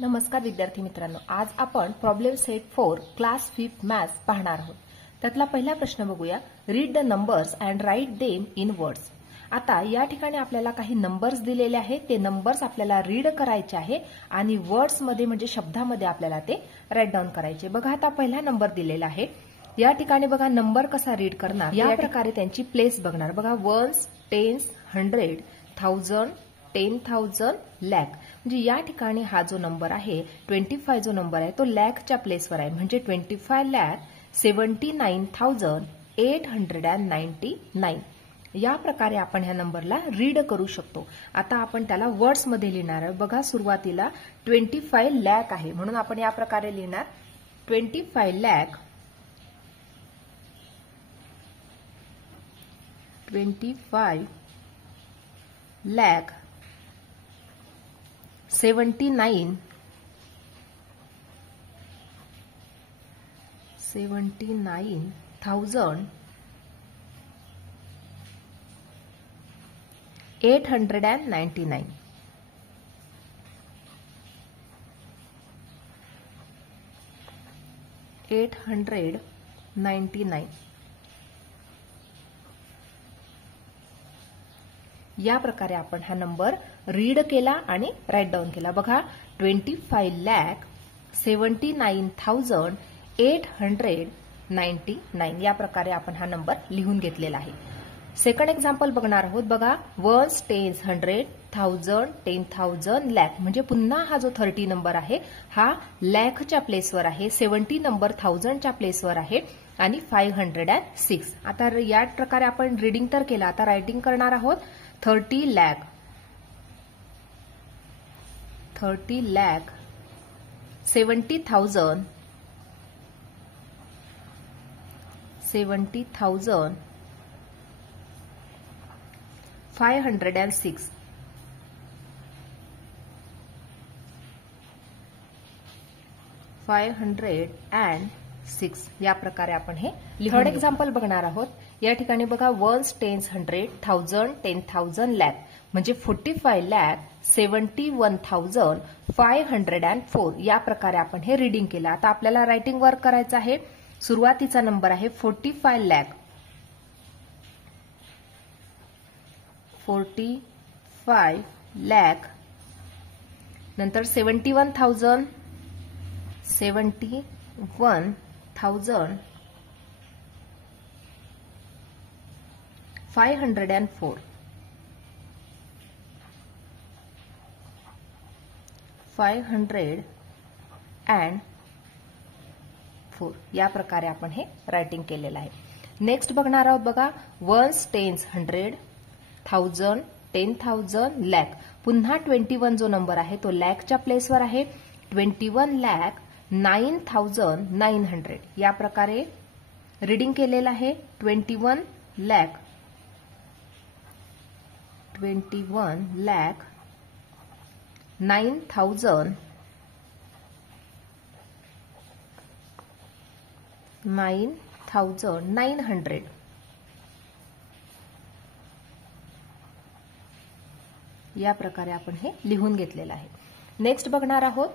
नमस्कार विद्यार्थी मित्रांनो, आज आपण प्रॉब्लेम सेट 4 क्लास 5 मॅथ्स पाहणार आहोत। त्यातला पहिला प्रश्न बघूया। Read the numbers and write them in words. आता या ठिकाणी आपल्याला काही नंबर्स दिलेले आहेत, ते नंबर्स आपल्याला रीड करायचे आहे आणि वर्ड्स मध्ये म्हणजे शब्दामध्ये आपल्याला ते राईट डाऊन करायचे। बघा आता पहिला नंबर दिलेला आहे, या ठिकाणी बघा नंबर कसा रीड करणार, या प्रकारे त्यांची प्लेस बघणार। बघा वन्स, टेन्स, 100, 1000, 10,000, लॅक। म्हणजे या ठिकाणी हा जो नंबर आहे 25 जो नंबर आहे तो लॅकच्या प्लेसवर आहे, म्हणजे 25,79,899। या प्रकारे आपण ह्या नंबरला रीड करू शकतो। आता आपण त्याला वर्ड्स मध्ये लिहिणार आहे। बघा सुरुवातीला 25 लॅक आहे, म्हणून आपण या प्रकारे लिहिणार 25 लॅक 25 lakh 79,899। या प्रकारे आपण हा नंबर रीड केला आणि राईट डाऊन केला। बघा 25,79,899 या प्रकारे आपण हा नंबर लिहून घेतलेला आहे। सेकंड एक्झाम्पल बघणार आहोत। बघा वन्स, टेन्स, 100, 1000, 10,000, लॅक। म्हणजे पुन्हा हा जो 30 नंबर आहे हा लॅकच्या प्लेसवर आहे, 70 नंबर 1000च्या प्लेसवर आहे आणि 506। आता या प्रकारे आपण रीडिंग तर केला, आता रायटिंग करणार आहोत। 30 lakh 70,000 506 506 या प्रकारे आपण हे थर्ड एक्झाम्पल बघणार आहोत। या ठिकाणी बघा वन्स, टेन्स, 100, 1000, 10,000, लॅक। म्हणजे 45,71,504 या प्रकारे आपण हे रीडिंग केलं। आता आपल्याला रायटिंग वर्क करायचं आहे। सुरुवातीचा नंबर आहे 45 lakh 45 lakh, नंतर 71,000 504 504 या प्रकारे आपण हे रायटिंग केलेलं आहे। नेक्स्ट बघणार आहोत। बघा वन्स, टेन्स, 100, 1000, 10,000, लॅक। पुन्हा 21 जो नंबर आहे तो लॅकच्या प्लेसवर आहे, 21,09,900 या प्रकारे रीडिंग केलेलं आहे। 21 lakh 9,900 या प्रकारे आपण हे लिहून घेतलेलं आहे। नेक्स्ट बघणार आहोत।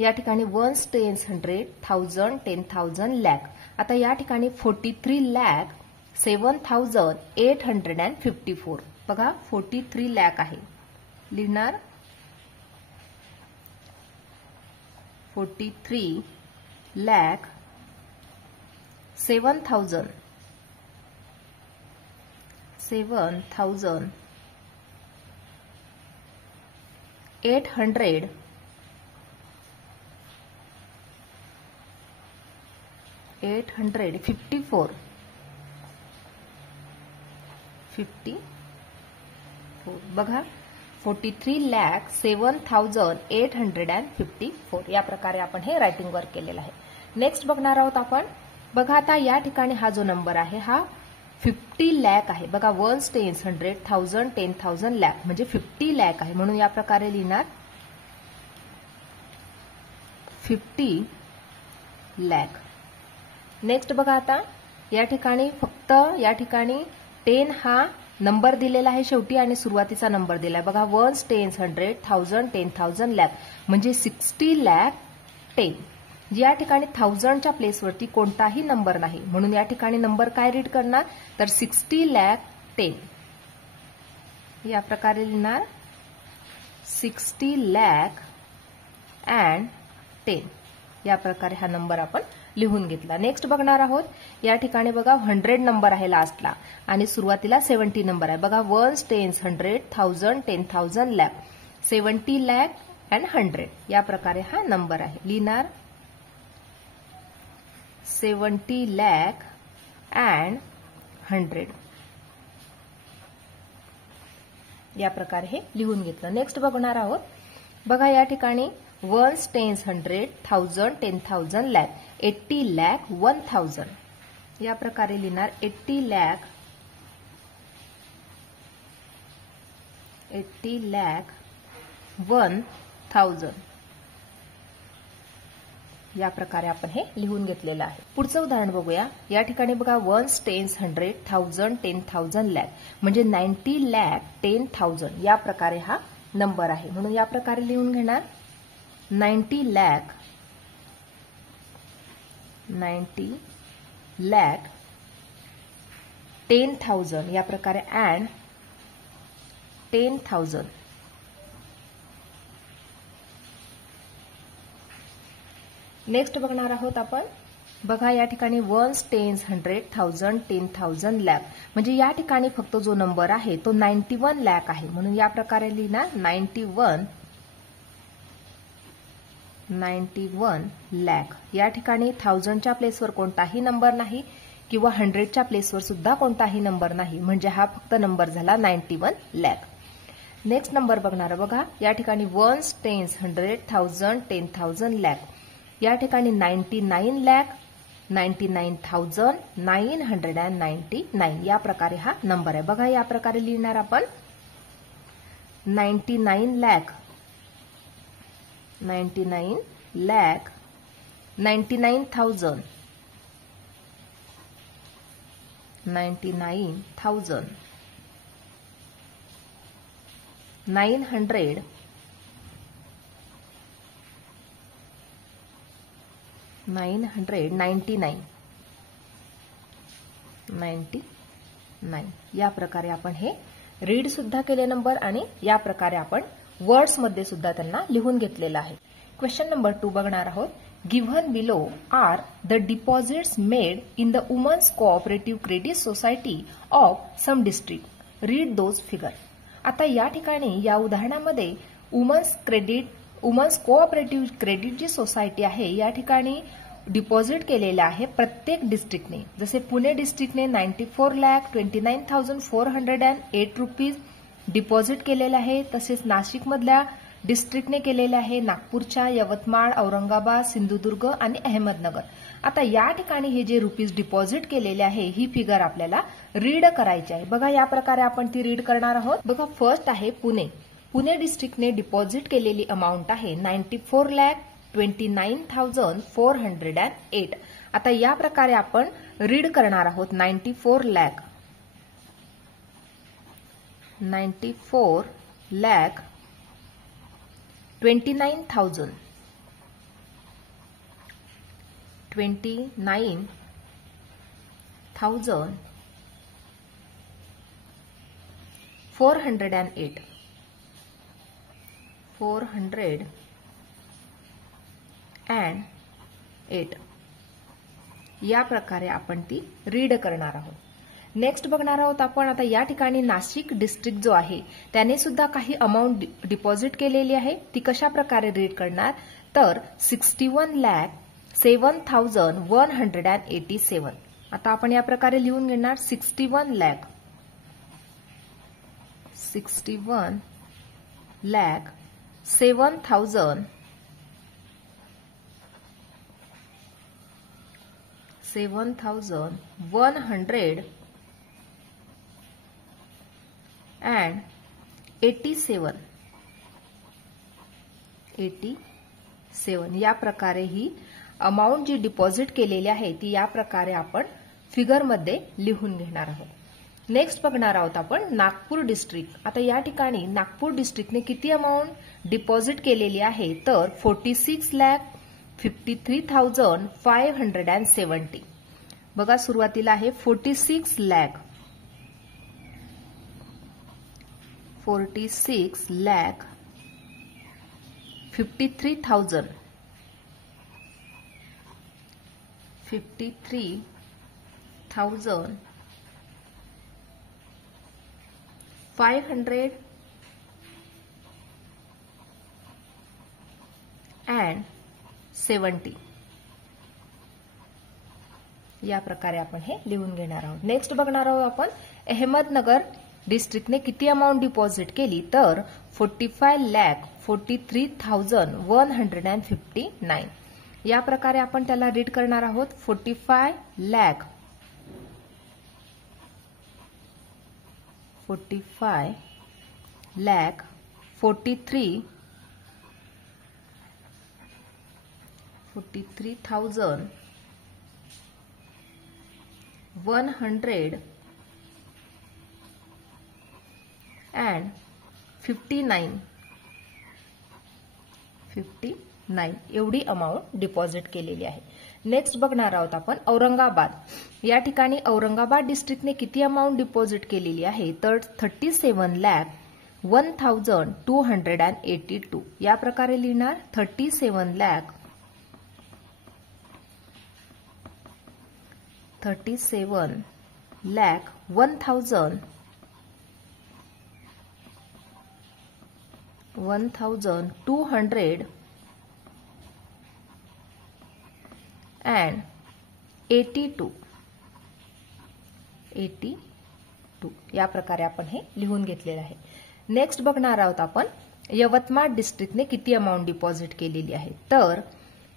या ठिकाणी वन्स, टेन्स, 100, 1000, 10,000, लॅक। आता या ठिकाणी 43,07,854 बघा 43 लॅक आहे, लिहिणार 43,07,854 बघा 43,07,854 या प्रकारे आपण हे रायटिंग वर्क केलेलं आहे। नेक्स्ट बघणार आहोत आपण। बघा आता या ठिकाणी हा जो नंबर आहे हा 50 लॅक आहे। बघा वन्स, टेन्स, 100, 1000, 10,000, लॅक। म्हणजे 50 लॅक आहे, म्हणून या प्रकारे लिहिणार 50 लॅक। नेक्स्ट बघा आता या ठिकाणी फक्त या ठिकाणी 10 हा नंबर दिलेला आहे शेवटी आणि सुरुवातीचा नंबर दिलाय बघा. 1, 10, 100, 1000, 10,000, lakh म्हणजे 60 lakh 10. या ठिकाणी 1000च्या प्लेसवरती कोणताही नंबर नाही म्हणून या ठिकाणी नंबर काय रीड करणार तर 60 lakh 10. या प्रकारे लिहिणार 60 lakh and 10. या प्रकारे हा नंबर आपण लिहून घेतला. नेक्स्ट बघणार आहोत. या ठिकाणी बघा 100 नंबर आहे लास्टला आणि सुरुवातीला 70 नंबर आहे बघा. 1, 10, 100, 1000, 10,000, lakh 70 lakh and 100. या प्रकारे हा नंबर आहे. लिहिणार 70 lakh and 100. या प्रकारे हे लिहून घेतलं. नेक्स्ट बघणार आहोत. बघा या ठिकाणी 1, 10, 100, 1000, 10,000, lakh 80 lakh 1000. या प्रकारे लिहिणार 80 lakh 1000. या प्रकारे आपण हे लिहून घेतलेलं आहे. पुढचं उदाहरण बघूया. या ठिकाणी बघा 1, 10, 100, 1000, 10,000, lakh म्हणजे 90 lakh 10,000. या प्रकारे हा नंबर आहे म्हणून या प्रकारे लिहून घेणार 90 lakh 10,000. या प्रकारे and 10,000. नेक्स्ट बघणार आहोत आपण. बघा या ठिकाणी 1, 10, 100, 1000, 10,000, lakh म्हणजे या ठिकाणी फक्त जो नंबर आहे तो 91 lakh आहे म्हणून या प्रकारे लिहिणार 91 lakh. या ठिकाणी 1000च्या प्लेसवर कोणताही नंबर नाही किंवा 100च्या प्लेसवर सुद्धा कोणताही नंबर नाही म्हणजे हा फक्त नंबर झाला 91 lakh. नेक्स्ट नंबर बघणार बघा. या ठिकाणी 1, 10, 100, 1000, 10,000, lakh या ठिकाणी 99 lakh 99,999. या प्रकारे हा नंबर आहे बघा. या प्रकारे लिहिणार आपण 99 lakh 99,000 999 या प्रकारे आपण हे रीड सुद्धा केले नंबर आणि या प्रकारे आपण वर्ड्स मध्ये सुद्धा त्यांना लिहून घेतलेलं आहे. क्वेश्चन नंबर 2 बघणार आहोत. Given below are the deposits made in the women's cooperative credit society of some district. Read those figure. आता या ठिकाणी या उदाहरणामध्ये वुमन्स कोऑपरेटिव्ह क्रेडिट जी सोसायटी आहे या ठिकाणी डिपॉझिट केलेलं आहे प्रत्येक डिस्ट्रिक्टने. जसे पुणे डिस्ट्रिक्टने 94,29,408 रुपीज डिपॉझिट केलेले आहे. तसेच नाशिकमधल्या डिस्ट्रिक्टने केलेले आहे. नागपूरच्या, यवतमाळ, औरंगाबाद, सिंधुदुर्ग आणि अहमदनगर. आता या ठिकाणी हे जे रुपीज डिपॉझिट केलेले आहे ही फिगर आपल्याला रीड करायची आहे. बघा या प्रकारे आपण ती रीड करणार आहोत. बघा फर्स्ट आहे पुणे. पुणे डिस्ट्रिक्टने डिपॉझिट केलेली अमाऊंट आहे 94,29,408. आता या प्रकारे आपण रीड करणार आहोत 94 lakh 29,000 408 408 या प्रकारे आपण ती रीड करणार आहोत. नेक्स्ट बघणार आहोत आपण. आता या ठिकाणी नाशिक डिस्ट्रिक्ट जो आहे त्याने सुद्धा काही अमाऊंट डिपॉझिट केलेली आहे. ती कशा प्रकारे रीड करणार तर 61,07,187. आता आपण या प्रकारे लिहून घेणार 7,187. या प्रकारे ही अमाऊंट जी डिपॉझिट केलेली आहे ती या प्रकारे आपण फिगरमध्ये लिहून घेणार आहोत. नेक्स्ट बघणार आहोत आपण नागपूर डिस्ट्रिक्ट. आता या ठिकाणी नागपूर डिस्ट्रिक्टने किती अमाऊंट डिपॉझिट केलेली आहे तर 46,53,570. बघा सुरुवातीला आहे 46,53,570. 570 या प्रकारे आपण हे लिहून घेणार आहोत. नेक्स्ट बघणार आहोत आपण अहमदनगर डिस्ट्रिक्टने किती अमाऊंट डिपॉझिट केली तर 45,43,159. या प्रकारे आपण त्याला रीड करणार आहोत. 45,43,159 एवढी अमाऊंट डिपॉझिट केलेली आहे. नेक्स्ट बघणार आहोत आपण औरंगाबाद. या ठिकाणी औरंगाबाद डिस्ट्रिक्टने किती अमाऊंट डिपॉझिट केलेली आहे तर 37,01,282. या प्रकारे लिहिणार 37,01,282. या प्रकारे आपण हे लिहून घेतलेलं आहे. नेक्स्ट बघणार आहोत आपण यवतमाळ डिस्ट्रिक्टने किती अमाऊंट डिपॉझिट केलेली आहे तर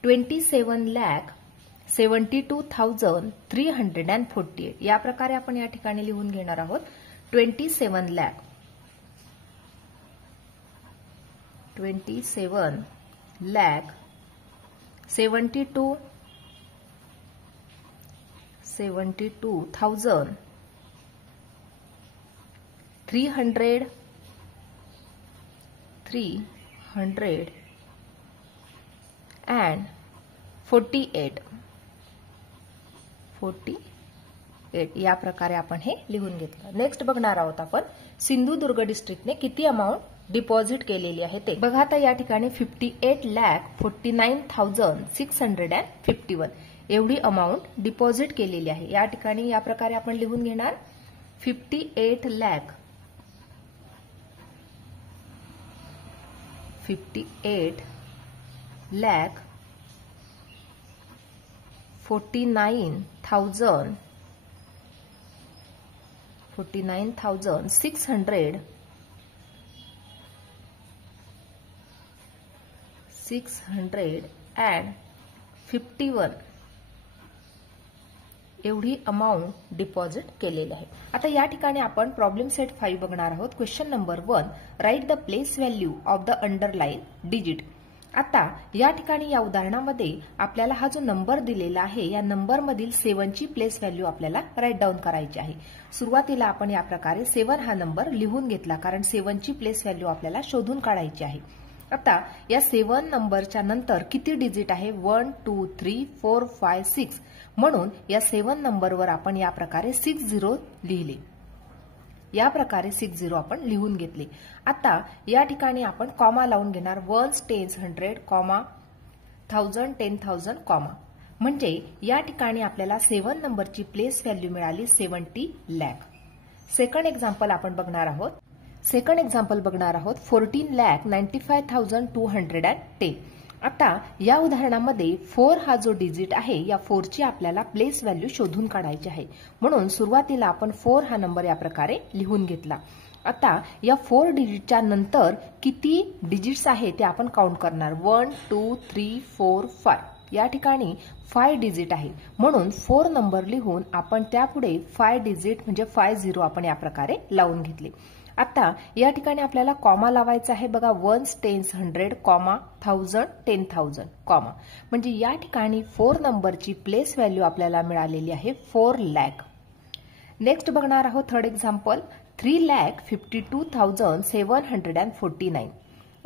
27,72,348. या प्रकारे आपण या ठिकाणी लिहून घेणार आहोत. 27,72,348 या प्रकारे आपण हे लिहून घेतलं. नेक्स्ट बघणार आहोत आपण सिंधुदुर्ग डिस्ट्रिक्टने किती अमाऊंट डिपॉझिट केलेली आहे ते. बघा आता या ठिकाणी 58,49,651 एवढी अमाऊंट डिपॉझिट केलेली आहे. या ठिकाणी या प्रकारे आपण लिहून घेणार 58,49,651 एवढी अमाऊंट डिपॉझिट केलेली आहे. आता या ठिकाणी आपण प्रॉब्लेम सेट 5 बघणार आहोत. Question number 1 write the place value of the underline digit. आता या ठिकाणी या उदाहरणामध्ये आपल्याला हा जो नंबर दिलेला आहे या नंबर मधील 7 ची प्लेस व्हॅल्यू आपल्याला राईट डाऊन करायची आहे. सुरुवातीला आपण या प्रकारे 7 हा नंबर लिहून घेतला कारण 7 ची प्लेस व्हॅल्यू आपल्याला शोधून काढायची आहे. आता या 7 नंबरच्या नंतर किती डिजिट आहे 1 2 3 4 5 6 म्हणून या 7 नंबरवर आपण या प्रकारे 60 लिहिले. या प्रकारे 60 आपण लिहून घेतले. आता या ठिकाणी आपण कॉमा लावून घेणार 1 10 100 कॉमा 1000 10,000 कॉमा म्हणजे या ठिकाणी आपल्याला 7 नंबरची प्लेस व्हॅल्यू मिळाली 70 लाख. सेकंड एक्झाम्पल आपण बघणार आहोत. 14,95,210. आता या उदाहरणामध्ये 4 हा जो डिजिट आहे या 4 ची आपल्याला प्लेस व्हॅल्यू शोधून काढायची आहे. म्हणून सुरुवातीला आपण 4 हा नंबर या प्रकारे लिहून घेतला. आता या 4 डिजिटच्या नंतर किती डिजिट्स आहे ते आपण काउंट करणार 1 2 3 4 5. या ठिकाणी 5 डिजिट आहे म्हणून 4 नंबर लिहून आपण त्यापुढे 5 डिजिट म्हणजे 50 आपण या प्रकारे लावून घेतले. आता या ठिकाणी आपल्याला कॉमा लावायचा आहे बघा 1 10 100 कॉमा 1000 10,000 कॉमा म्हणजे या ठिकाणी 4 नंबरची प्लेस व्हॅल्यू आपल्याला मिळालेली आहे 4 लाख. नेक्स्ट बघणार आहोत थर्ड एक्झाम्पल 3,52,749.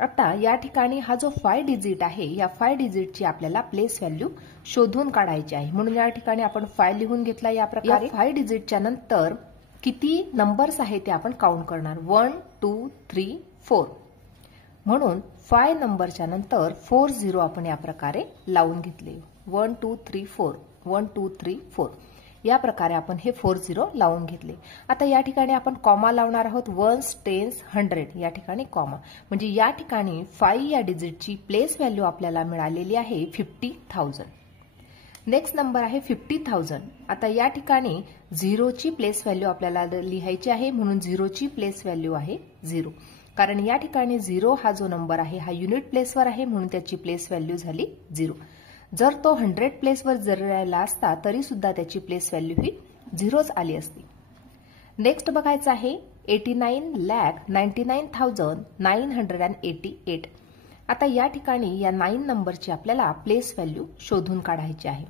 आता या ठिकाणी हा जो 5 डिजिट आहे या 5 डिजिटची आपल्याला प्लेस व्हॅल्यू शोधून काढायची आहे. म्हणून या ठिकाणी आपण 5 लिहून घेतला. या प्रकारे 5 डिजिटच्या नंतर किती नंबर्स आहेत ते आपण काउंट करणार. 1 2 3 4. म्हणून 5 नंबरच्या नंतर 40 आपण या प्रकारे लावून घेतले. 1 2 3 4 1 2 3 4. या प्रकारे आपण हे 40 लावून घेतले. आता या ठिकाणी आपण कॉमा लावणार आहोत. 1s 10s 100 या ठिकाणी कॉमा. म्हणजे या ठिकाणी 5 या डिजिटची प्लेस व्हॅल्यू आपल्याला मिळालेली आहे 50,000. नेक्स्ट नंबर आहे 50,000. आता या ठिकाणी 0ची प्लेस व्हॅल्यू आपल्याला लिहायची आहे. म्हणून 0ची प्लेस व्हॅल्यू आहे 0. कारण या ठिकाणी 0 हा जो नंबर आहे हा युनिट प्लेसवर आहे. म्हणून त्याची प्लेस व्हॅल्यू झाली 0. जर तो 100 प्लेसवर जर राहिला असता तरी सुद्धा त्याची प्लेस व्हॅल्यू ही 0च आली असती. नेक्स्ट बघायचं आहे 89,99,988. आता या ठिकाणी या 9 नंबरची आपल्याला प्लेस व्हॅल्यू शोधून काढायची आहे.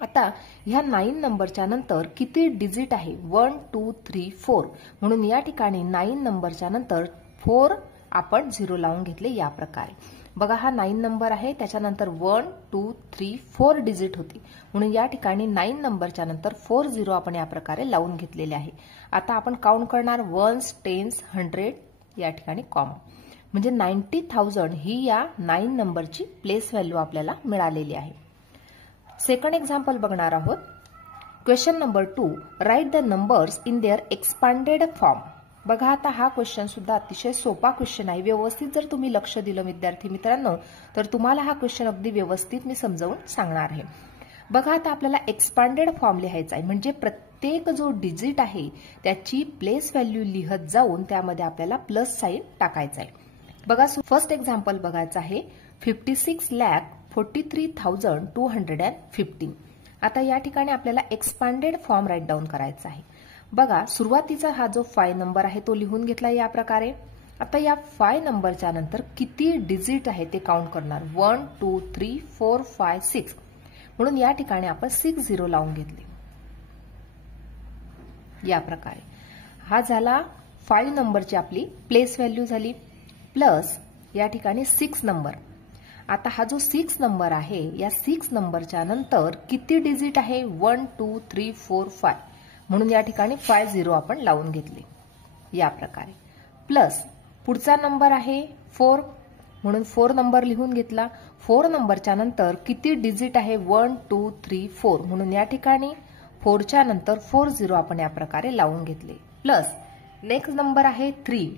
आता ह्या 9 नंबरच्या नंतर किती डिजिट आहे 1 2 3 4. म्हणून या ठिकाणी 9 नंबरच्या नंतर 4 आपण 0 लावून घेतले. या प्रकारे बघा हा 9 नंबर आहे त्याच्यानंतर 1 2 3 4 डिजिट होती. म्हणून या ठिकाणी 9 नंबरच्या नंतर 40 आपण या प्रकारे लावून घेतलेले आहे. आता आपण काउंट करणार 1s 10s 100 या ठिकाणी कॉमा. म्हणजे 90,000 ही या 9 नंबरची प्लेस व्हॅल्यू आपल्याला मिळालेली आहे. सेकंड एक्झाम्पल बघणार आहोत. Question number 2 write the numbers in their expanded form. बघा आता हा क्वेश्चन सुद्धा अतिशय सोपा क्वेश्चन आहे. व्यवस्थित जर तुम्ही लक्ष दिलं विद्यार्थी मित्रांनो तर तुम्हाला हा क्वेश्चन अगदी व्यवस्थित मी समजावून सांगणार आहे. बघा आता आपल्याला एक्सपांडेड फॉर्म लिहायचा आहे. म्हणजे प्रत्येक जो डिजिट आहे त्याची प्लेस व्हॅल्यू लिहत जाऊन त्यामध्ये आपल्याला प्लस साइन टाकायचा आहे. बघा फर्स्ट एक्झाम्पल बघायचं आहे 56,43,215. आता या ठिकाणी आपल्याला एक्सपांडेड फॉर्म राईट डाऊन करायचा आहे. बघा सुरुवातीचा हा जो 5 नंबर आहे तो लिहून घेतला या प्रकारे. आता या 5 नंबरच्या नंतर किती डिजिट आहे ते काउंट करणार. 1 2 3 4 5 6. म्हणून या ठिकाणी आपण 60 लावून घेतले. या प्रकारे हा झाला 5 नंबरची आपली प्लेस व्हॅल्यू झाली. प्लस या ठिकाणी 6 नंबर. आता हा जो 6 नंबर आहे या 6 नंबरच्या नंतर किती डिजिट आहे 1 2 3 4 5. म्हणून या ठिकाणी 50 आपण लावून घेतले. या प्रकारे प्लस पुढचा नंबर आहे 4. म्हणून 4 नंबर लिहून घेतला. 4 नंबरच्या नंतर किती डिजिट आहे 1 2 3 4. म्हणून या ठिकाणी 4च्या नंतर 40 आपण या प्रकारे लावून घेतले. प्लस नेक्स्ट नंबर आहे 3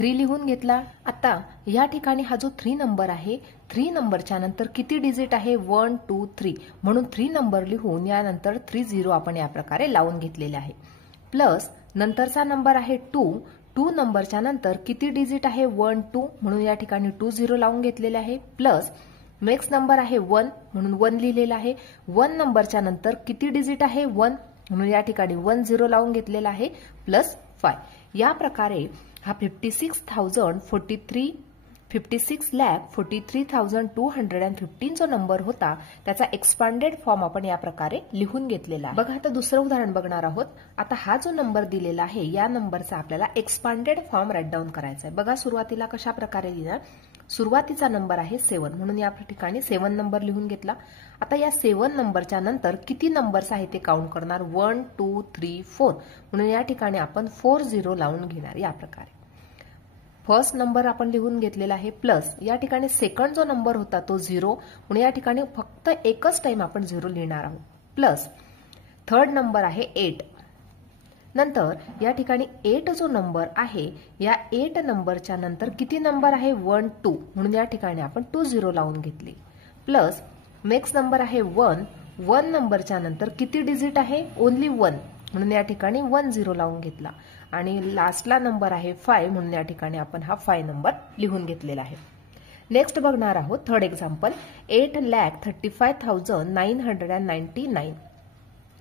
लिहून घेतला. आता या ठिकाणी हा जो 3 नंबर आहे 3 नंबरच्या नंतर किती डिजिट आहे 1 2 3. म्हणून 3 नंबर लिहून यानंतर 30 आपण या प्रकारे लावून घेतलेले आहे. प्लस नंतरचा नंबर आहे 2 नंबरच्या नंतर किती डिजिट आहे 1 2. म्हणून या ठिकाणी 20 लावून घेतलेले आहे. प्लस नेक्स्ट नंबर आहे 1 म्हणून 1 लिहिलेला आहे. 1 नंबरच्या नंतर किती डिजिट आहे 1. म्हणून या ठिकाणी 10 लावून घेतलेला आहे. प्लस 5. या प्रकारे हा 56,43,215 जो नंबर होता त्याचा एक्सपांडेड फॉर्म आपण या प्रकारे लिहून घेतलेला आहे. बघा आता दुसरं उदाहरण बघणार आहोत. आता हा जो नंबर दिलेला आहे या नंबरचा आपल्याला एक्सपांडेड फॉर्म राईट डाऊन करायचा आहे. बघा सुरुवातीला कशा प्रकारे लिहिणार. सुरुवातीचा नंबर आहे 7. म्हणून या ठिकाणी 7 नंबर लिहून घेतला. आता या 7 नंबरच्या नंतर किती नंबर्स आहे ते काउंट करणार 1 2 3 4. म्हणून या ठिकाणी आपण 40 लावून घेणार. या प्रकारे फर्स्ट नंबर आपण लिहून घेतलेला आहे. प्लस या ठिकाणी सेकंड जो नंबर होता तो 0. म्हणून या ठिकाणी फक्त एकच टाइम आपण 0 लिहिणार आहोत. प्लस थर्ड नंबर आहे 8. नंतर या ठिकाणी 8 जो नंबर आहे या 8 नंबरच्या नंतर किती नंबर आहे 1 2. म्हणून या ठिकाणी आपण 20 लावून घेतले. प्लस नेक्स्ट नंबर आहे 1 नंबरच्या नंतर किती डिजिट आहे ओनली 1. म्हणून या ठिकाणी 10 लावून घेतला. आणि लास्टला नंबर आहे 5. म्हणून या ठिकाणी आपण हा 5 नंबर लिहून घेतलेला आहे. नेक्स्ट बघणार आहोत थर्ड एक्झाम्पल 8,35,999.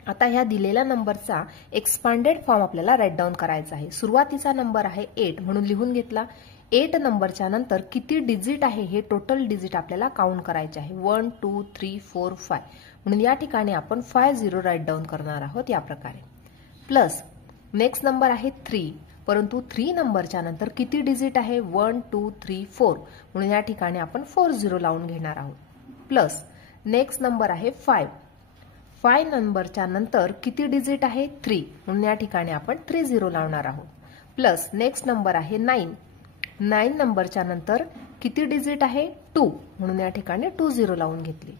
आता ह्या दिलेल्या नंबरचा एक्सपांडेड फॉर्म आपल्याला राईट डाऊन करायचा आहे. सुरुवातीचा नंबर आहे 8 म्हणून लिहून घेतला. 8 नंबरच्या नंतर किती डिजिट आहे हे टोटल डिजिट आपल्याला काउंट करायचे आहे 1 2 3 4 5. म्हणून या ठिकाणी आपण 50 राईट डाऊन करणार आहोत. या प्रकारे प्लस नेक्स्ट नंबर आहे 3, परंतु 3 नंबरच्या नंतर किती डिजिट आहे 1 2 3 4, म्हणून या ठिकाणी आपण 4 0 लावून घेणार आहोत. प्लस नेक्स्ट नंबर आहे 5 नंबरच्या नंतर किती डिजिट आहे 3, म्हणून या ठिकाणी आपण 3 0 लावणार आहोत. प्लस नेक्स्ट नंबर आहे 9 नंबरच्या नंतर किती डिजिट आहे 2, म्हणून या ठिकाणी 2 0 लावून घेतली.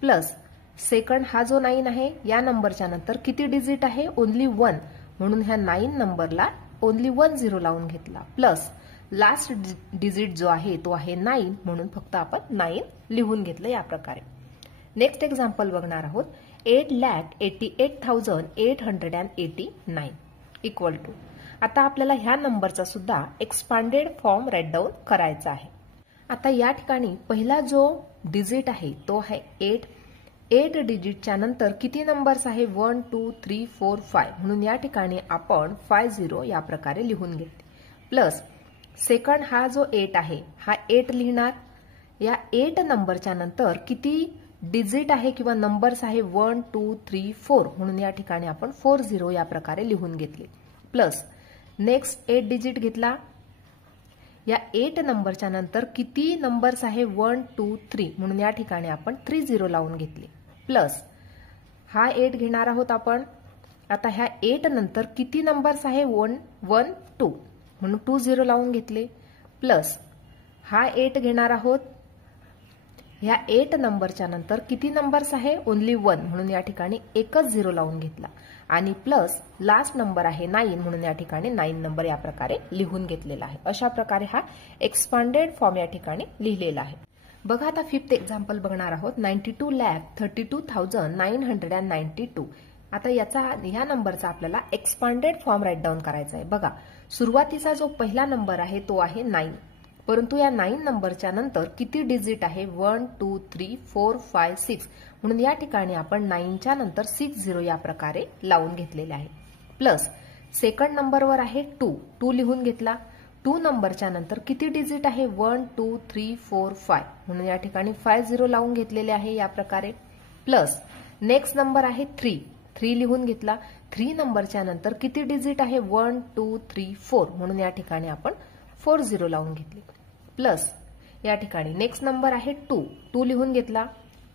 प्लस सेकंड हा जो 9 आहे या नंबरच्या नंतर किती डिजिट आहे ओनली 1, म्हणून ह्या 9 नंबरला ओनली 1 0 लावून घेतला. प्लस लास्ट डिजिट जो आहे तो आहे 9, म्हणून फक्त आपण 9 लिहून घेतलं या प्रकारे. नेक्स्ट एक्झाम्पल बघणार आहोत. 8,88,889 इक्वल टू. आता आपल्याला ह्या नंबरचा सुद्धा एक्सपांडेड फॉर्म राईट डाऊन करायचा आहे. आता या ठिकाणी पहिला जो डिजिट आहे तो आहे 8 डिजिटच्या नंतर किती नंबर्स आहे 1 2 3 4 5, म्हणून या ठिकाणी आपण 5 0 या प्रकारे लिहून घेतले. प्लस सेकंड हा जो 8 आहे हा 8 लिहिणार. या 8 नंबरच्या नंतर किती डिजिट आहे किंवा नंबर्स आहे 1 2 3 4, म्हणून या ठिकाणी आपण 4 0 या प्रकारे लिहून घेतले. प्लस नेक्स्ट 8 डिजिट घेतला. या 8 नंबरच्या नंतर किती नंबर्स आहे 1 2 3, म्हणून या ठिकाणी आपण 3 0 लावून घेतले. प्लस हा 8 घेणार आहोत आपण. आता ह्या 8 नंतर किती नंबर्स आहे 1 1 2, म्हणून 2 0 लावून घेतले. प्लस हा 8 घेणार आहोत. ह्या 8 नंबरच्या नंतर किती नंबर्स आहे ओनली 1, म्हणून या ठिकाणी एकच 0 लावून घेतला. आणि प्लस लास्ट नंबर आहे 9, म्हणून या ठिकाणी 9 नंबर या प्रकारे लिहून घेतलेला आहे. अशा प्रकारे हा एक्सपांडेड फॉर्म या ठिकाणी लिहिलेला आहे. बघा आता 5th एक्झाम्पल बघणार आहोत. 92,32,992. आता ह्या नंबरचा आपल्याला एक्सपांडेड फॉर्म राईट डाऊन करायचा आहे. बघा सुरुवातीचा जो पहिला नंबर आहे तो आहे 9, परंतु या 9 नंबरच्या नंतर किती डिजिट आहे 1 2 3 4 5 6, म्हणून या ठिकाणी आपण 9च्या नंतर 6 0 या प्रकारे लावून घेतलेले आहे. प्लस सेकंड नंबरवर आहे 2 लिहून घेतला. 2 नंबरच्या नंतर किती डिजिट आहे 1 2 3 4 5, म्हणून या ठिकाणी 5 0 लावून घेतलेले आहे या प्रकारे. प्लस नेक्स्ट नंबर आहे 3 लिहून घेतला. 3 नंबरच्या नंतर किती डिजिट आहे 1 2 3 4, म्हणून या ठिकाणी आपण 4 0 लावून घेतले. प्लस या ठिकाणी नेक्स्ट नंबर आहे 2 लिहून घेतला.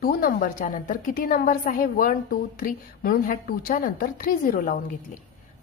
2 नंबरच्या नंतर किती नंबर्स आहे 1 2 3, म्हणून ह्या 2च्या नंतर 3 0 लावून घेतले.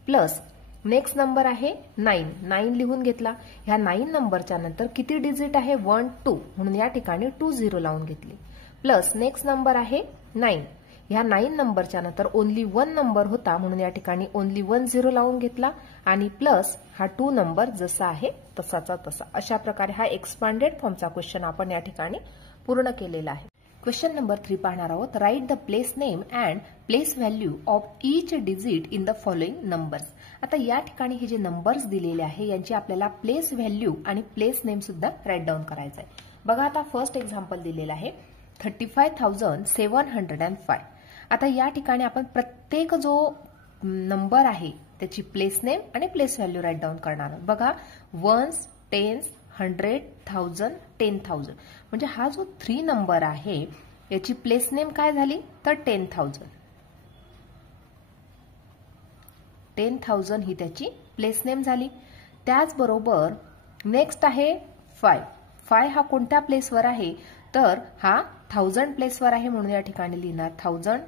प्लस नेक्स्ट नंबर आहे 9 लिहून घेतला. ह्या 9 नंबरच्या नंतर किती डिजिट आहे 1 2, म्हणून या ठिकाणी 2 0 लावून घेतले. प्लस नेक्स्ट नंबर आहे 9. ह्या 9 नंबरच्या नंतर ओनली 1 नंबर होता, म्हणून या ठिकाणी ओनली 1 0 लावून घेतला. आणि प्लस हा 2 नंबर जसा आहे तसाचा तसा. अशा प्रकारे हा एक्सपांडेड फॉर्मचा क्वेश्चन आपण या ठिकाणी पूर्ण केलेला आहे. क्वेश्चन नंबर 3 पाहणार आहोत. Write the place name and place value of each digit in the following numbers. आता या ठिकाणी हे जे नंबर्स दिलेले आहे यांची आपल्याला प्लेस व्हॅल्यू आणि प्लेस नेम सुद्धा राईट डाऊन करायचं आहे. बघा आता फर्स्ट एक्झाम्पल दिलेलं आहे 35,705. आता या ठिकाणी आपण प्रत्येक जो नंबर आहे त्याची प्लेस नेम आणि प्लेस व्हॅल्यू राईट डाऊन करणार आहोत. बघा वन्स, टेन्स, 100, 1000, 10,000, म्हणजे हा जो 3 नंबर आहे याची प्लेस नेम काय झाली तर 10,000 ही त्याची प्लेस नेम झाली. त्याचबरोबर नेक्स्ट आहे 5 हा कोणत्या प्लेसवर आहे तर हा 1000 प्लेसवर आहे, म्हणून या ठिकाणी लिहिणार 1000.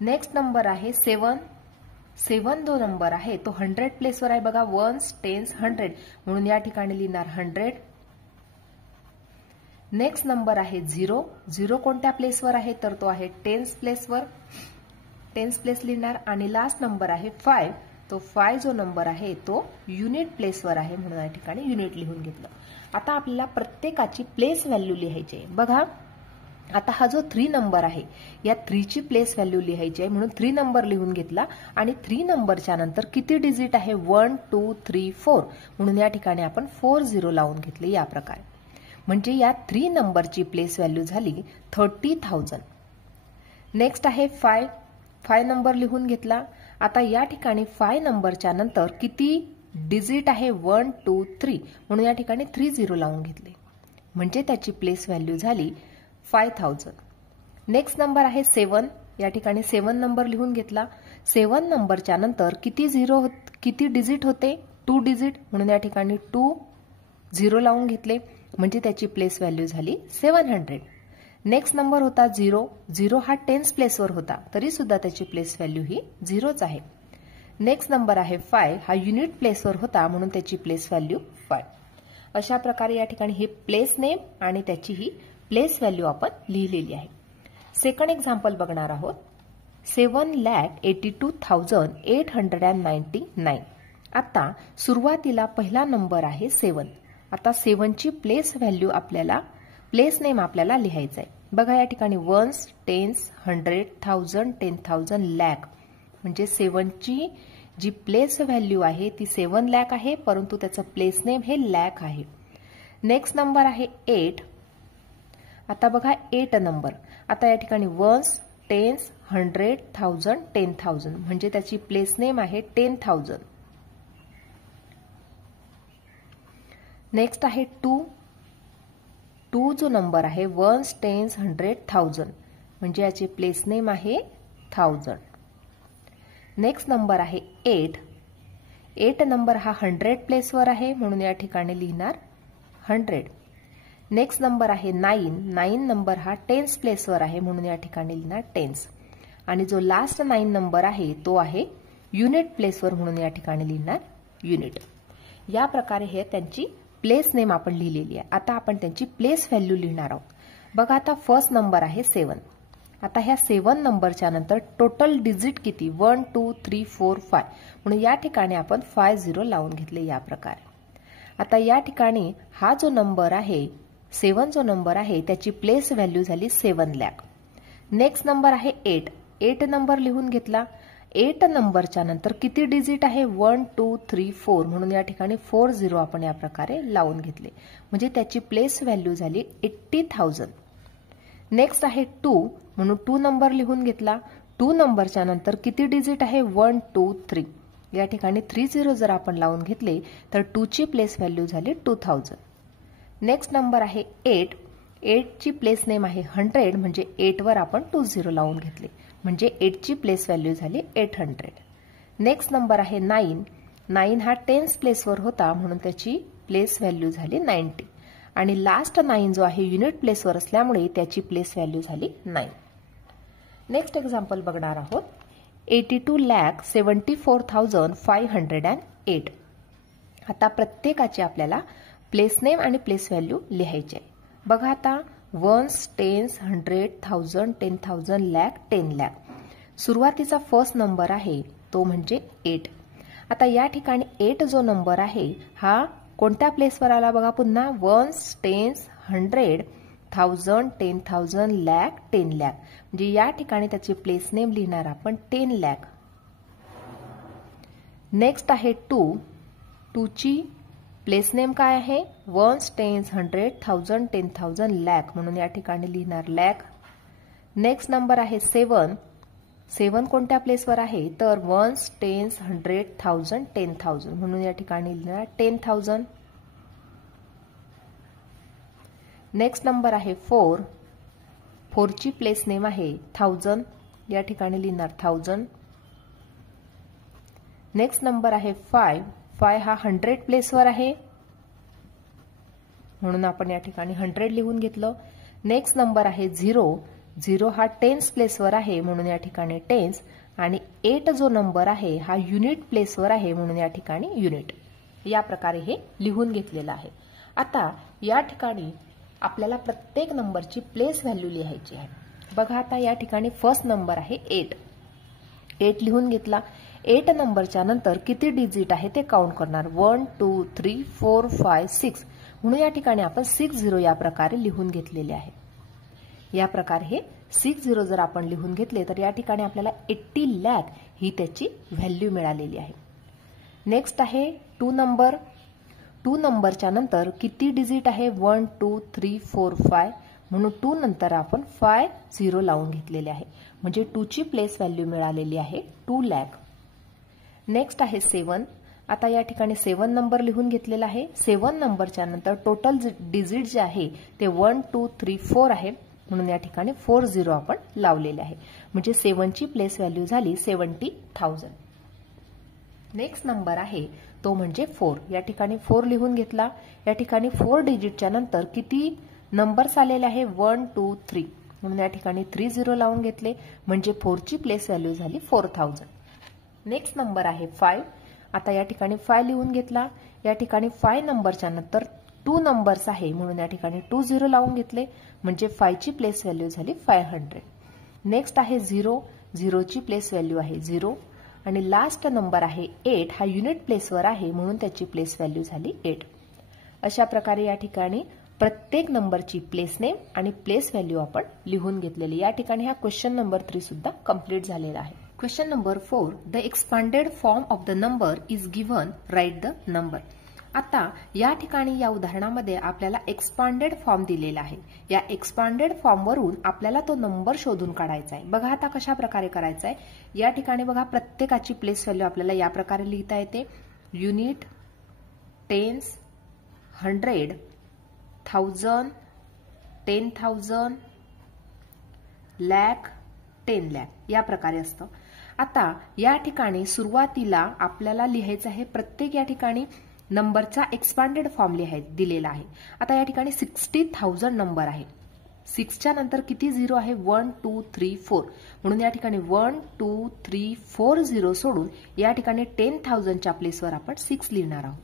नेक्स्ट नंबर आहे 7 जो नंबर आहे तो 100 प्लेसवर आहे. बघा वन्स, टेन्स, 100, म्हणून या ठिकाणी लिहिणार 100. नेक्स्ट नंबर आहे 0 कोणत्या प्लेसवर आहे तर तो आहे 10 प्लेसवर, 10 प्लेस लिहिणार. आणि लास्ट नंबर आहे 5, तो 5 जो नंबर आहे तो युनिट प्लेसवर आहे, म्हणून या ठिकाणी युनिट लिहून घेतलं. आता आपल्याला प्रत्येकाची प्लेस व्हॅल्यू लिहायची आहे. बघा आता हा जो 3 नंबर आहे या 3 ची प्लेस व्हॅल्यू लिहायची आहे, म्हणून 3 नंबर लिहून घेतला. आणि 3 नंबरच्या नंतर किती डिजिट आहे 1 2 3 4, म्हणून या ठिकाणी आपण 4 0 लावून घेतले या प्रकारे. म्हणजे या 3 नंबरची प्लेस व्हॅल्यू झाली 30,000. नेक्स्ट आहे 5 नंबर लिहून घेतला. आता या ठिकाणी 5 नंबरच्या नंतर किती डिजिट आहे 1 2 3, म्हणून या ठिकाणी 3 0 लावून घेतले, म्हणजे त्याची प्लेस व्हॅल्यू झाली 5000. नेक्स्ट नंबर आहे 7, या ठिकाणी 7 नंबर लिहून घेतला. 7 नंबरच्या नंतर किती डिजिट होते? 2 डिजिट, म्हणून या ठिकाणी 2 0 लावून घेतले, म्हणजे त्याची प्लेस व्हॅल्यू झाली 700. नेक्स्ट नंबर होता 0. 0 हा टेन्स प्लेसवर होता, तरी सुद्धा त्याची प्लेस व्हॅल्यू ही 0च आहे. नेक्स्ट नंबर आहे 5. हा युनिट प्लेसवर होता, म्हणून त्याची प्लेस व्हॅल्यू 5. अशा प्रकारे या ठिकाणी हे प्लेस नेम आणि त्याची ही प्लेस व्हॅल्यू आपण लिहिलेली आहे. सेकंड एक्झाम्पल बघणार आहोत. 7,82,899. आता सुरुवातीला पहिला नंबर आहे 7. आता 7 ची प्लेस व्हॅल्यू आपल्याला प्लेस नेम आपल्याला लिहायचं आहे. बघा या ठिकाणी वन्स, टेन्स, 100, 1000, 10,000, लॅक, म्हणजे 7 ची जी प्लेस व्हॅल्यू आहे ती 7 लाख आहे, परंतु त्याचं प्लेस नेम हे लॅक आहे. नेक्स्ट नंबर आहे 8. आता बघा 8 नंबर. आता या ठिकाणी वन्स, टेन्स, 100, 1000, 10,000, म्हणजे त्याची प्लेस नेम आहे 10,000. नेक्स्ट आहे 2. 2 जो नंबर आहे वन्स, टेन्स, 100, 1000, म्हणजे याची प्लेस नेम आहे 1000. नेक्स्ट नंबर आहे 8. 8 नंबर हा 100 प्लेसवर आहे, म्हणून या ठिकाणी लिहिणार 100. नेक्स्ट नंबर आहे 9. 9 नंबर हा टेन्स प्लेसवर आहे, म्हणून या ठिकाणी लिहिणार टेन्स. आणि जो लास्ट 9 नंबर आहे तो आहे युनिट प्लेसवर, म्हणून या ठिकाणी लिहिणार युनिट. या प्रकारे हे त्यांची प्लेस नेम आपण लिहिलेली आहे. आता आपण त्यांची प्लेस व्हॅल्यू लिहिणार आहोत. बघा आता फर्स्ट नंबर आहे 7. आता ह्या 7 नंबरच्या नंतर टोटल डिजिट किती? 1 2 3 4 5, म्हणून या ठिकाणी आपण 50 लावून घेतले या प्रकारे. आता या ठिकाणी हा जो नंबर आहे 7 जो नंबर आहे त्याची प्लेस व्हॅल्यू झाली 7 लाख. नेक्स्ट नंबर आहे 8. 8 नंबर लिहून घेतला. 8 नंबरच्या नंतर किती डिजिट आहे? 1 2 3 4, म्हणून या ठिकाणी 40 आपण या प्रकारे लावून घेतले, म्हणजे त्याची प्लेस व्हॅल्यू झाली 80,000. नेक्स्ट आहे 2, म्हणून 2 नंबर लिहून घेतला. 2 नंबरच्या नंतर किती डिजिट आहे? 1 2 3, या ठिकाणी 30 जर आपण लावून घेतले तर 2 ची प्लेस व्हॅल्यू झाली 2000. नेक्स्ट नंबर आहे 8. 8 ची प्लेस नेम आहे 100, म्हणजे 8 वर आपण 20 लावून घेतले, म्हणजे 8 ची प्लेस व्हॅल्यू झाली 800. नेक्स्ट नंबर आहे 9. 9 हा टेन्स प्लेसवर होता, म्हणून त्याची प्लेस व्हॅल्यू झाली 90. आणि लास्ट 9 जो आहे युनिट प्लेसवर असल्यामुळे त्याची प्लेस व्हॅल्यू झाली 9. नेक्स्ट एक्झाम्पल बघणार आहोत. 82,74,508. आता प्रत्येकाची आपल्याला प्लेस नेम आणि प्लेस व्हॅल्यू लिहायची आहे. बघा आता वन्स, टेन्स, 100, 1000, 10,000, लॅक, 10 लॅक. सुरुवातीचा फर्स्ट नंबर आहे तो म्हणजे 8. आता या ठिकाणी 8 जो नंबर आहे हा कोणत्या प्लेसवर आला? बघा पुन्हा वन्स, टेन्स, 100, 1000, 10,000, लॅक, 10 लॅक, म्हणजे या ठिकाणी त्याची प्लेस नेम लिहिणार आपण 10 लॅक. नेक्स्ट आहे 2. 2 ची प्लेस नेम काय आहे? वन्स, टेन्स, 100, 1000, 10,000, लॅक, म्हणून या ठिकाणी लिहिणार लॅक. नेक्स्ट नंबर आहे 7. 7 कोणत्या प्लेसवर आहे? तर वन्स, टेन्स, 100, 1000, 10,000, म्हणून या ठिकाणी लिहिणार 10,000. नेक्स्ट नंबर आहे 4. 4 ची प्लेस नेम आहे 1000, या ठिकाणी लिहिणार 1000. नेक्स्ट नंबर आहे 5. 5 हा 100 प्लेसवर आहे, म्हणून आपण या ठिकाणी 100 लिहून घेतलं. नेक्स्ट नंबर आहे 0. 0 हा टेन्स प्लेसवर आहे, म्हणून या ठिकाणी टेन्स. आणि 8 जो नंबर आहे हा युनिट प्लेसवर आहे, म्हणून या ठिकाणी युनिट. या प्रकारे हे लिहून घेतलेलं आहे. आता या ठिकाणी आपल्याला प्रत्येक नंबरची प्लेस व्हॅल्यू लिहायची आहे. बघा आता या ठिकाणी फर्स्ट नंबर आहे 8. 8 लिहून घेतला. 8 नंबरच्या नंतर किती डिजिट आहे ते काउंट करणार. 1 2 3 4 5 6, म्हणून या ठिकाणी आपण 60 या प्रकारे लिहून घेतलेले आहे. या प्रकारे हे 60 जर आपण लिहून घेतले तर या ठिकाणी आपल्याला 80 लॅक ही त्याची व्हॅल्यू मिळालेली आहे. नेक्स्ट आहे 2 नंबर. 2 नंबरच्या नंतर किती डिजिट आहे? 1 2 3 4 5, म्हणून 2 नंतर आपण 50 लावून घेतलेले आहे, म्हणजे 2 ची प्लेस व्हॅल्यू मिळालेली आहे 2 लॅक. नेक्स्ट आहे 7. आता या ठिकाणी 7 नंबर लिहून घेतलेला आहे. 7 नंबरच्या नंतर टोटल डिजिट जे आहे ते 1 2 3 4 आहे, म्हणून या ठिकाणी 40 आपण लावलेले आहे. म्हणजे 7 ची प्लेस व्हॅल्यू झाली 70,000. नेक्स्ट नंबर आहे तो म्हणजे 4. या ठिकाणी 4 लिहून घेतला. या ठिकाणी 4 डिजिटच्या नंतर किती नंबर्स आलेले आहे 1 2 3 म्हणून या ठिकाणी 30 लावून घेतले म्हणजे 4 ची प्लेस व्हॅल्यू झाली 4000. नेक्स्ट नंबर आहे 5. आता या ठिकाणी 5 लिहून घेतला. या ठिकाणी 5 नंबरच्या नंतर 2 नंबर्स आहे म्हणून या ठिकाणी 20 लावून घेतले म्हणजे 5 ची प्लेस व्हॅल्यू झाली 500. नेक्स्ट आहे 0 ची प्लेस व्हॅल्यू आहे 0 आणि लास्ट नंबर आहे 8 हा युनिट प्लेसवर आहे म्हणून त्याची प्लेस व्हॅल्यू झाली 8. अशा प्रकारे या ठिकाणी प्रत्येक नंबरची प्लेस नेम आणि प्लेस व्हॅल्यू आपण लिहून घेतलेली. या ठिकाणी हा क्वेश्चन नंबर 3 सुद्धा कंप्लीट झालेला आहे. Question number 4. The expanded form of the number is given, write the number. आता या ठिकाणी या उदाहरणामध्ये आपल्याला एक्सपांडेड फॉर्म दिलेला आहे. या एक्सपांडेड फॉर्मवरून आपल्याला तो नंबर शोधून काढायचा आहे. बघा आता कशा प्रकारे करायचा आहे. या ठिकाणी बघा प्रत्येकाची प्लेस व्हॅल्यू आपल्याला या प्रकारे लिहिता येते. युनिट, टेन्स, 100, 1000, 10,000, लॅक, 10 लॅक या प्रकारे असतं. आता या ठिकाणी सुरुवातीला आपल्याला लिहायचं आहे प्रत्येक या ठिकाणी नंबरचा एक्सपांडेड फॉर्म दिलेला आहे. आता या ठिकाणी 60,000 नंबर आहे. 6च्या नंतर किती 0 आहे 1 2 3 4 म्हणून या ठिकाणी 1 2 3 4 0 सोडून या ठिकाणी 10,000च्या प्लेसवर आपण 6 लिहिणार आहोत.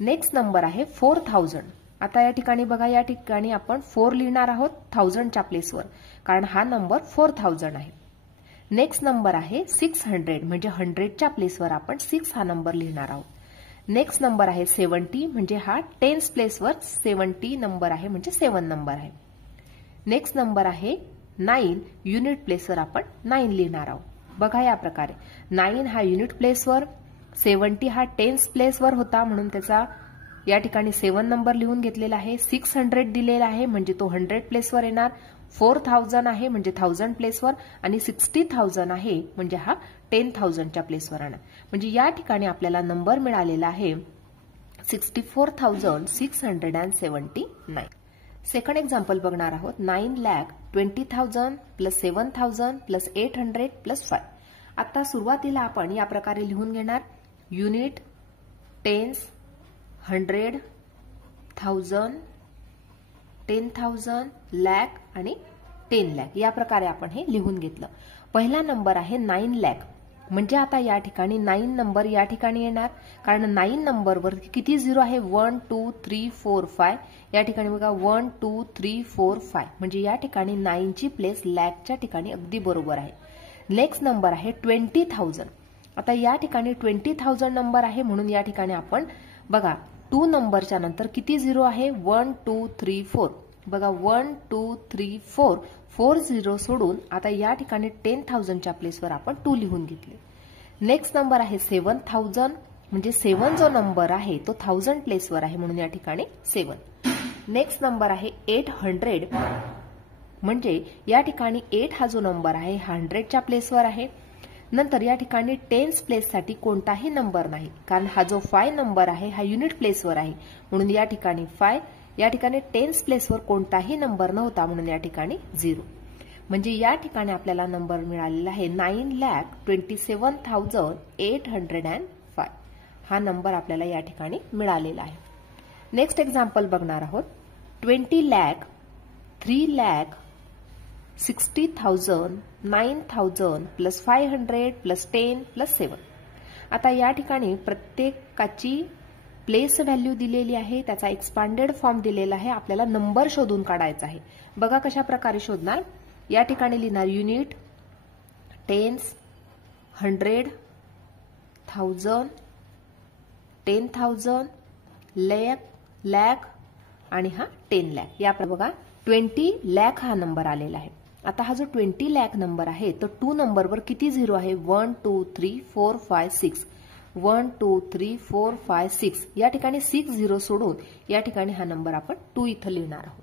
नेक्स्ट नंबर आहे 4000. आता या ठिकाणी बघा या ठिकाणी आपण 4 लिहिणार आहोत 1000च्या प्लेसवर कारण हा नंबर 4000 आहे. नेक्स्ट नंबर आहे 600 म्हणजे 100च्या प्लेसवर आपण 6 हा नंबर लिहिणार आहोत. नेक्स्ट नंबर आहे 70 म्हणजे हा 10th प्लेसवर 70 नंबर आहे म्हणजे 7 नंबर आहे. नेक्स्ट नंबर आहे 9 युनिट प्लेसवर आपण 9 लिहिणार आहोत. बघा या प्रकारे 9 हा युनिट प्लेसवर, 70 हा 10th प्लेसवर होता म्हणून त्याचा या ठिकाणी 7 नंबर लिहून घेतलेला आहे. 600 दिलेला आहे म्हणजे तो 100 प्लेसवर येणार. 4000 आहे म्हणजे 1000 प्लेसवर आणि 60,000 आहे म्हणजे हा 10,000च्या प्लेसवर येणार. म्हणजे या ठिकाणी आपल्याला नंबर मिळालेला आहे 64,679. सेकंड एक्झाम्पल बघणार आहोत. 9,20,000 प्लस 7,000 प्लस 800 प्लस 5. आता सुरुवातीला आपण या प्रकारे लिहून घेणार. युनिट, टेन्स, 100, 1000, 10,000, लॅक आणि 10 लॅक या प्रकारे आपण हे लिहून घेतलं. पहिला नंबर आहे 9 लॅक म्हणजे आता या ठिकाणी 9 नंबर या ठिकाणी येणार कारण 9 नंबरवर किती 0 आहे 1 2 3 4 5 या ठिकाणी बघा 1 2 3 4 5 म्हणजे या ठिकाणी 9 ची प्लेस लॅकच्या ठिकाणी अगदी बरोबर आहे. नेक्स्ट नंबर आहे 20,000. आता या ठिकाणी 20,000 नंबर आहे म्हणून या ठिकाणी आपण बघा 2 नंबरच्या नंतर किती 0 आहे 1 2 3 4 बघा 1 2 3 4 4 0 सोडून आता या ठिकाणी 10,000च्या प्लेसवर आपण 2 लिहून घेतले. नेक्स्ट नंबर आहे 7,000 म्हणजे 7 जो नंबर आहे तो 1000 प्लेसवर आहे म्हणून या ठिकाणी 7. नेक्स्ट नंबर आहे 800 म्हणजे या ठिकाणी 8 हा जो नंबर आहे 100च्या प्लेसवर आहे. नंतर या ठिकाणी 10th प्लेससाठी कोणताही नंबर नाही कारण हा जो 5 नंबर आहे हा युनिट प्लेसवर आहे म्हणून या ठिकाणी 5. या ठिकाणी 10th प्लेसवर कोणताही नंबर नव्हता म्हणून या ठिकाणी 0. म्हणजे या ठिकाणी आपल्याला नंबर मिळालेला आहे 9,27,805 हा नंबर आपल्याला या ठिकाणी मिळालेला आहे. नेक्स्ट एक्झाम्पल बघणार आहोत. 20 lakh, 3 lakh, 60,000, 9,000 plus 500 plus 10 plus 7. आता या ठिकाणी प्रत्येकाची प्लेस व्हॅल्यू दिलेली आहे, त्याचा एक्सपांडेड फॉर्म दिलेला आहे. आपल्याला नंबर शोधून काढायचा आहे. बघा कशा प्रकारे शोधणार. या ठिकाणी लिहिणार युनिट, टेन्स, 100, 1000, 10,000, लॅक आणि हा 10 लॅक. या बघा 20 लॅक हा नंबर आलेला आहे. आता हा जो 20 लॅक नंबर आहे तो 2 नंबरवर किती 0 आहे 1 2 3 4 5 6 1 2 3 4 5 6 या ठिकाणी 6 0 सोडून या ठिकाणी हा नंबर आपण 2 इथं लिहिणार आहोत.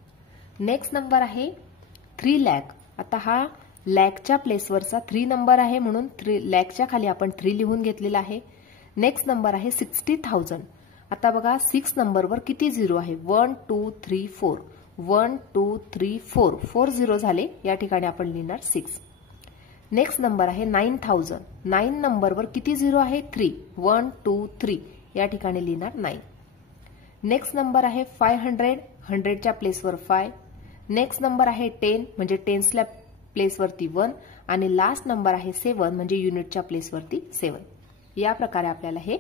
नेक्स्ट नंबर आहे 3 लॅक. आता हा लॅकच्या प्लेसवरचा 3 नंबर आहे म्हणून लॅकच्या खाली आपण 3 लिहून घेतलेला आहे. नेक्स्ट नंबर आहे 60,000. आता बघा 6 नंबरवर किती 0 आहे 1 2 3 4 1 2 3 4 4 झिरो झाले, या ठिकाणी आपण लिहिणार 6. नेक्स्ट नंबर आहे 9000. 9 नंबरवर किती झिरो आहे? 3. 1 2 3 या ठिकाणी लिहिणार 9. नेक्स्ट नंबर आहे 500. 100च्या प्लेसवर 5. नेक्स्ट नंबर आहे 10 म्हणजे टेन्सच्या प्लेसवरती 1 आणि लास्ट नंबर आहे 7 म्हणजे युनिटच्या प्लेसवरती 7. या प्रकारे आपल्याला हे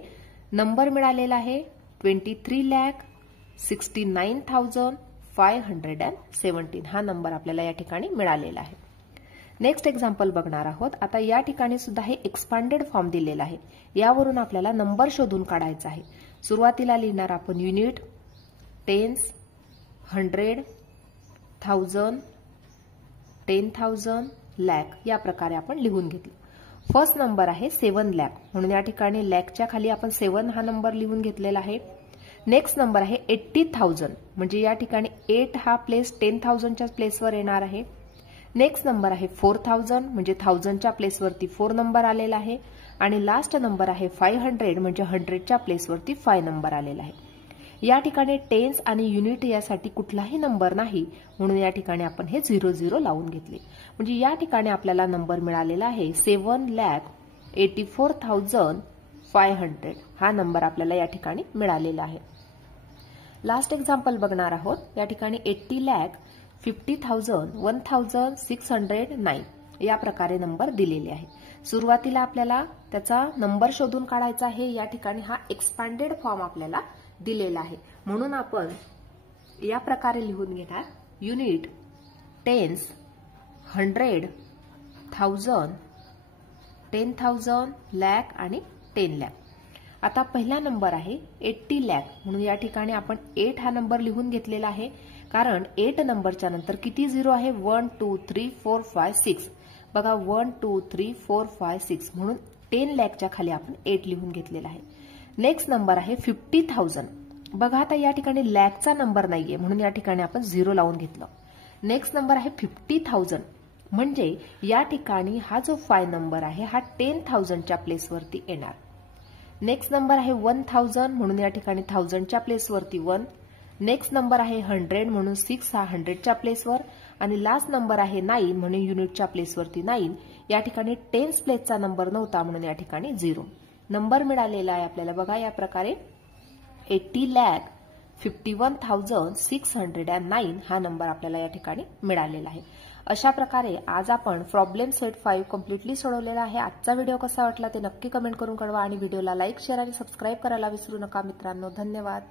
नंबर मिळालेला आहे 23,69,517. हा नंबर आपल्याला या ठिकाणी मिळालेला आहे. नेक्स्ट एक्झाम्पल बघणार आहोत. आता या ठिकाणी सुद्धा हे एक्सपांडेड फॉर्म दिलेला आहे. यावरून आपल्याला नंबर शोधून काढायचा आहे. सुरुवातीला लिहिणार आपण युनिट, टेन्स, 100, 1000, 10,000, लॅक या प्रकारे आपण लिहून घेतलं. फर्स्ट नंबर आहे 7 लाख म्हणून या ठिकाणी लॅकच्या खाली आपण 7 हा नंबर लिहून घेतलेला आहे. नेक्स्ट नंबर आहे 80,000 म्हणजे या ठिकाणी 8 हा प्लेस 10,000च्या प्लेसवर येणार आहे. नेक्स्ट नंबर आहे 4,000 म्हणजे 1000च्या प्लेसवरती 4 नंबर आलेला आहे आणि लास्ट नंबर आहे 500 म्हणजे 100च्या प्लेसवरती 5 नंबर आलेला आहे. या ठिकाणी टेन्स आणि युनिट यासाठी कुठलाही नंबर नाही म्हणून या ठिकाणी आपण हे 00 लावून घेतले. म्हणजे या ठिकाणी आपल्याला नंबर मिळालेला आहे 7,84,500. हा नंबर आपल्याला या ठिकाणी मिळालेला आहे. लास्ट एक्झाम्पल बघणार आहोत. या ठिकाणी 80,50,000, 1,609 या प्रकारे नंबर दिलेले आहे. सुरुवातीला आपल्याला त्याचा नंबर शोधून काढायचा आहे. या ठिकाणी हा एक्सपांडेड फॉर्म आपल्याला दिलेला आहे म्हणून आपण या प्रकारे लिहून घेणार युनिट, टेन्स, 100, 1000, 10,000, लॅक आणि 10 लॅक. आता पहिला नंबर आहे 80 लॅक म्हणून या ठिकाणी आपण 8 हा नंबर लिहून घेतलेला आहे कारण 8 नंबरच्या नंतर किती झिरो आहे? 1 2 3 4 5 6. बघा 1 2 3 4 5 6 म्हणून 10 लॅकच्या खाली आपण 8 लिहून घेतलेला आहे. नेक्स्ट नंबर आहे 50,000. बघा आता या ठिकाणी लॅकचा नंबर नाहीये म्हणून या ठिकाणी आपण 0 लावून घेतलं. नेक्स्ट नंबर आहे 50,000 म्हणजे या ठिकाणी हा जो 5 नंबर आहे हा 10,000च्या प्लेसवरती येणार. नेक्स्ट नंबर आहे 1,000 म्हणून या ठिकाणी 1000च्या प्लेसवरती 1. नेक्स्ट नंबर आहे 100 म्हणून 6 हा 100च्या प्लेसवर आणि लास्ट नंबर आहे 9 म्हणून युनिटच्या प्लेसवरती 9. या ठिकाणी टेन्स प्लेसचा नंबर नव्हता म्हणून या ठिकाणी 0. नंबर मिळालेला आहे आपल्याला बघा या प्रकारे 80,51,609 हा नंबर आपल्याला या ठिकाणी मिळालेला आहे. अशा प्रकारे आज आपण प्रॉब्लेम सेट 5 कम्प्लिटली सोडवलेला आहे. आजचा व्हिडिओ कसा वाटला ते नक्की कमेंट करून कळवा आणि व्हिडिओला लाईक, शेअर आणि सबस्क्राईब करायला विसरू नका मित्रांनो. धन्यवाद.